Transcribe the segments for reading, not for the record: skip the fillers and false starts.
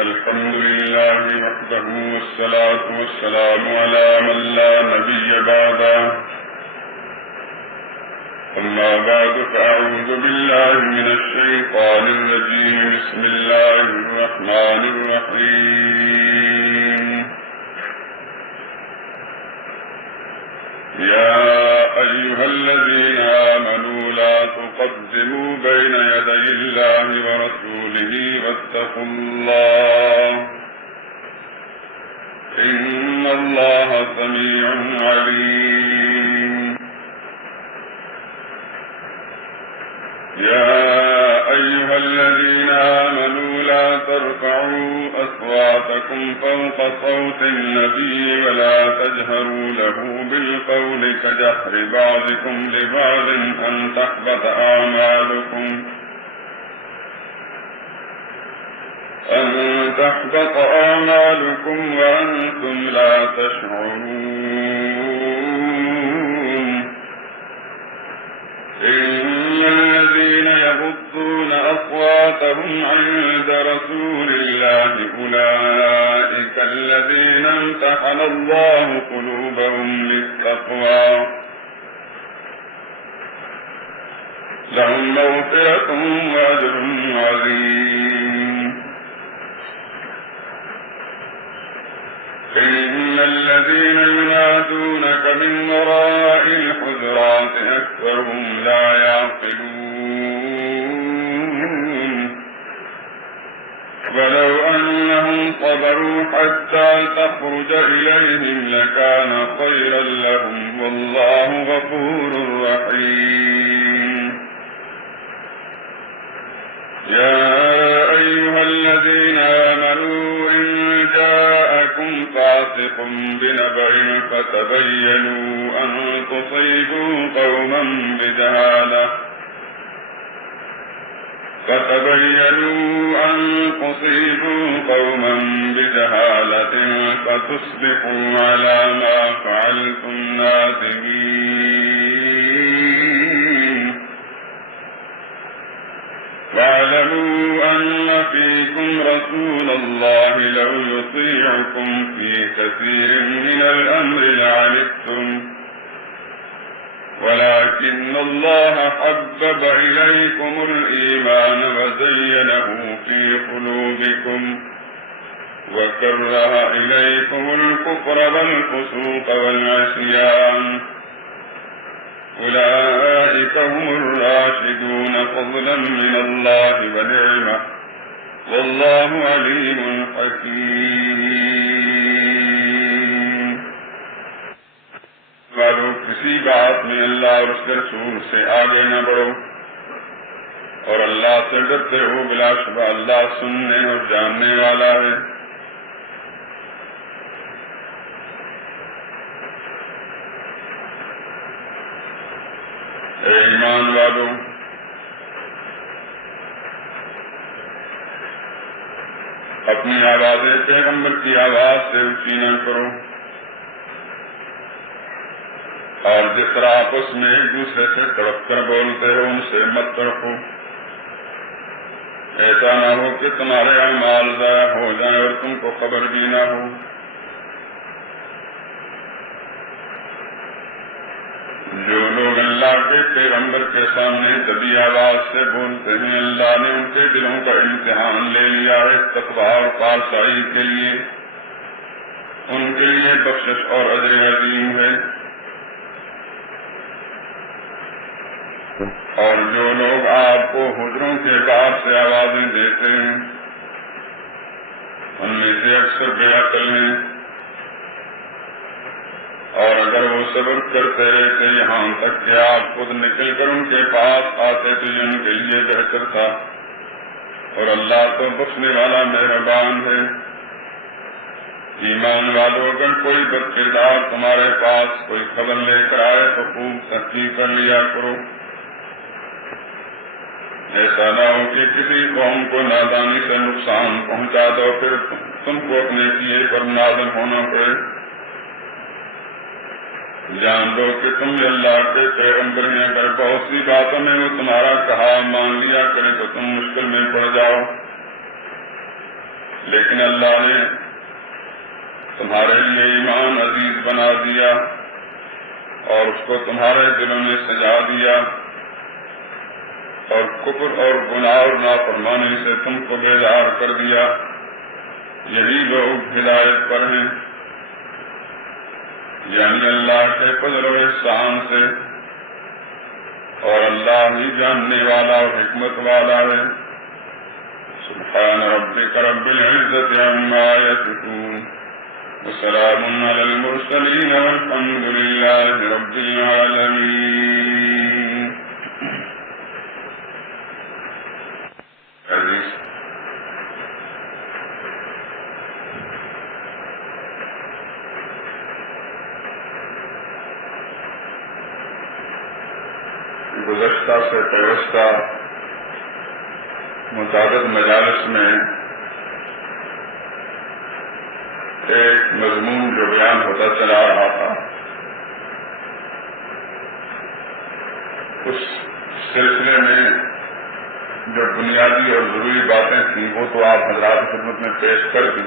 الحمد لله وحده والصلاة والسلام على من لا نبي بعده أما بعد فأعوذ بالله من الشيطان الرجيم بسم الله الرحمن الرحيم يا أيها الذين آمنوا لا تقدموا بين يدي الله ورسوله واتقوا الله إن الله سميع عليم يا أيها الذين آمنوا لا ترفعوا أصواتكم فوق صوت النبي ولا تجهروا له بالقول كجهر بعضكم لبعض أن تحبط أعمالكم وأنتم لا تشعرون إن الذين يغضون أصواتهم عند رسول الله أولئك الذين امتحن الله قلوبهم للتقوى لهم مغفرة وأجر عظيم إن الذين ينادونك من وراء الحجرات أكثرهم لا يعقلون ولو أنهم صبروا حتى تخرج إليهم لكان خيرا لهم والله غفور رحيم يا أيها الذين آمنوا إن جاءكم فاسق بنبأ فتبينوا أن تصيبوا قوما بجهالة فتصبحوا على ما فعلتم نادمين واعلموا أن فيكم رسول الله لو يطيعكم في كثير من الأمر لعنتم ولكن الله حبب إليكم الإيمان وزينه في قلوبكم وكره إليكم الكفر والفسوق والعصيان أولئك هم الراشدون فضلا من الله ونعمة والله عليم حكيم. والو کسی بات میں اللہ اور اس کے رسول سے آگے نہ بڑھو اور اللہ سے ڈرتے ہو، بلا شبہ اللہ سننے اور جاننے والا ہے. اے ایمان والو، اپنی آوازیں پیغمبر کی آواز سے اونچی نہ کرو، اور جس طرح آپس میں ایک دوسرے سے تڑپ کر بولتے ہو ان سے مت تڑپو. ایسا نہ ہو کہ تمہارے اعمال ضائع ہو جائیں اور تم کو خبر بھی نہ ہو. جو لوگ اللہ کے پیغمبر کے سامنے دبی آواز سے بولتے ہیں، اللہ نے ان کے دلوں کا امتحان لے لیا ہے تقویٰ اور پارسائی کے لیے. ان کے لیے بخشش اور اجر عظیم ہے. اور جو لوگ آپ کو حجروں کے باہر سے آوازیں دیتے ہیں ان میں سے اکثر بے عقل ہیں، اور اگر وہ صبر کرتے رہتے یہاں تک کہ آپ خود نکل کر ان کے پاس آتے تو یہ ان کے لیے بہتر تھا. اور اللہ تو بخشنے والا مہربان ہے. ایمان والو، اگر کوئی بد کردار تمہارے پاس کوئی خبر لے کر آئے تو خوب تحقیق کر لیا کرو. ایسا نہ ہو کہ کسی قوم کو نادانی سے نقصان پہنچا دو پھر تم کو اپنے کیے پر نادم ہونا پڑے. جان لو کہ تم اللہ کے پیغمبر ہیں، اگر بہت سی باتوں میں وہ تمہارا کہا مان لیا کرے تو تم مشکل میں پڑ جاؤ. لیکن اللہ نے تمہارے لیے ایمان عزیز بنا دیا اور اس کو تمہارے دلوں میں سجا دیا اور کفر اور گناہ اور نافرمانی سے تم کو بیزار کر دیا. یہی لوگ ہدایت پر ہیں، یعنی اللہ کے فضل و احسان سے، اور اللہ ہی جاننے والا اور حکمت والا ہے. سبحان ربک رب العزة عما یصفون وسلام علی المرسلین والحمد للہ رب العالمین. گزشتہ سے پیوستہ متعدد مجالس میں ایک مضمون جو بیان ہوتا چلا رہا تھا، اس سلسلے میں جو بنیادی اور ضروری باتیں تھیں وہ تو آپ حضرات کی خدمت میں پیش کر دی.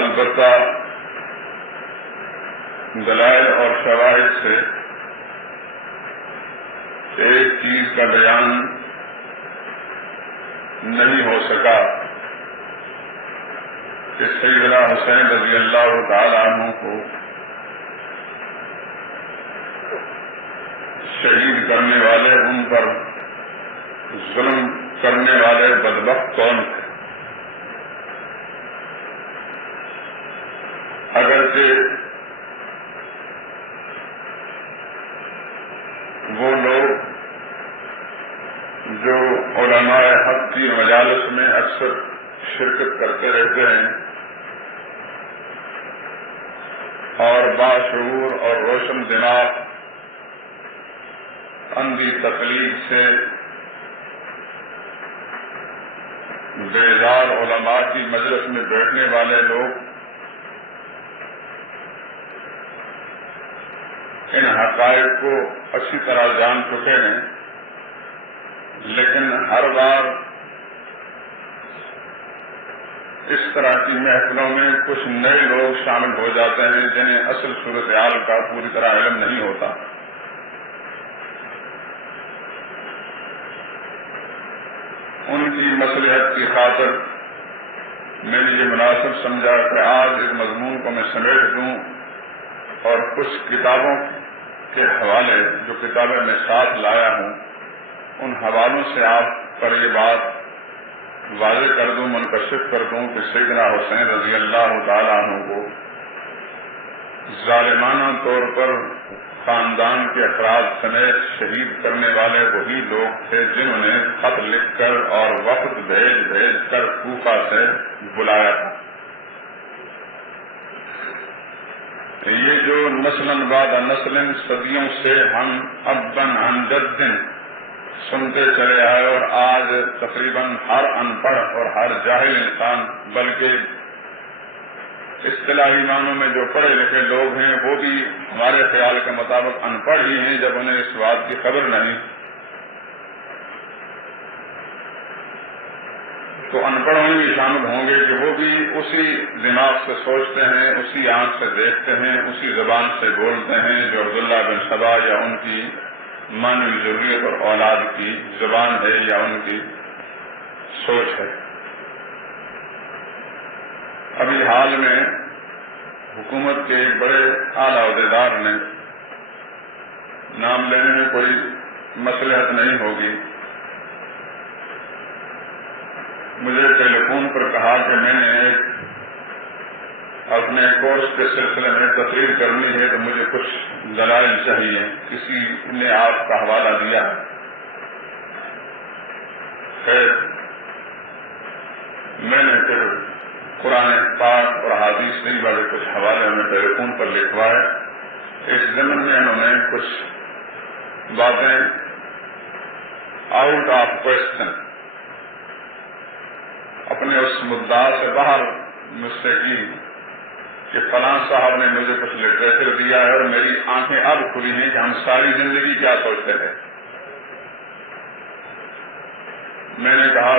البتہ دلائل اور شواہد سے ایک چیز کا بیان نہیں ہو سکا کہ سیدنا حسین رضی اللہ تعالی عنہ کو شہید کرنے والے، ان پر ظلم کرنے والے بدبخت کون تھے. اگرچہ وہ لوگ جو علماء حق کی مجالس میں اکثر شرکت کرتے رہتے ہیں اور باشعور اور روشن دماغ اندھی تقلید سے بیزار علماء کی مجلس میں بیٹھنے والے لوگ ان حقائق کو اچھی طرح جان چکے ہیں، لیکن ہر بار اس طرح کی محفلوں میں کچھ نئے لوگ شامل ہو جاتے ہیں جنہیں اصل صورتحال کا پوری طرح علم نہیں ہوتا. ان کی مصلحت کی خاطر میں نے یہ مناسب سمجھا کہ آج اس مضمون کو میں سمیٹ دوں اور کچھ کتابوں کے حوالے جو کتابیں میں ساتھ لایا ہوں ان حوالوں سے آپ پر یہ بات واضح کر دوں، منکشف کر دوں کہ سیدنا حسین رضی اللہ تعالیٰ عنہ کو ظالمانہ طور پر خاندان کے افراد سمیت شہید کرنے والے وہی لوگ تھے جنہوں نے خط لکھ کر اور وفد بھیج کر کوفہ سے بلایا تھا. یہ جو نسلاً بعد نسل صدیوں سے ہم ابن عن جد سنتے چلے آئے اور آج تقریباً ہر ان پڑھ اور ہر جاہل انسان، بلکہ اصطلاحی معنوں میں جو پڑھے لکھے لوگ ہیں وہ بھی ہمارے خیال کے مطابق ان پڑھ ہی ہیں جب انہیں اس بات کی خبر نہیں. تو ان پڑھوں میں بھی شامل ہوں گے کہ وہ بھی اسی دماغ سے سوچتے ہیں، اسی آنکھ سے دیکھتے ہیں، اسی زبان سے بولتے ہیں جو عبداللہ بن سبا یا ان کی مانوی ضروریت اور اولاد کی زبان ہے یا ان کی سوچ ہے. ابھی حال میں حکومت کے ایک بڑے اعلیٰ عہدیدار نے، نام لینے میں کوئی مصلحت نہیں ہوگی، مجھے ٹیلی فون پر کہا کہ میں نے اپنے کورس کے سلسلے میں تقریر کرنی ہے تو مجھے کچھ دلائل چاہیے. کسی نے آپ کا حوالہ دیا. خیر میں نے پھر قرآن پاک اور حدیث سے بڑے کچھ حوالے انہیں ٹیلی فون پر لکھوائے. اس ضمن میں انہوں نے کچھ باتیں آؤٹ آف کوشچن اپنے اس مدعا سے باہر مجھ سے کی کہ فلاں صاحب نے مجھے کچھ لٹریچر دیا ہے اور میری آنکھیں اب کھلی ہیں کہ ہم ساری زندگی کیا سوچتے تھے. میں نے کہا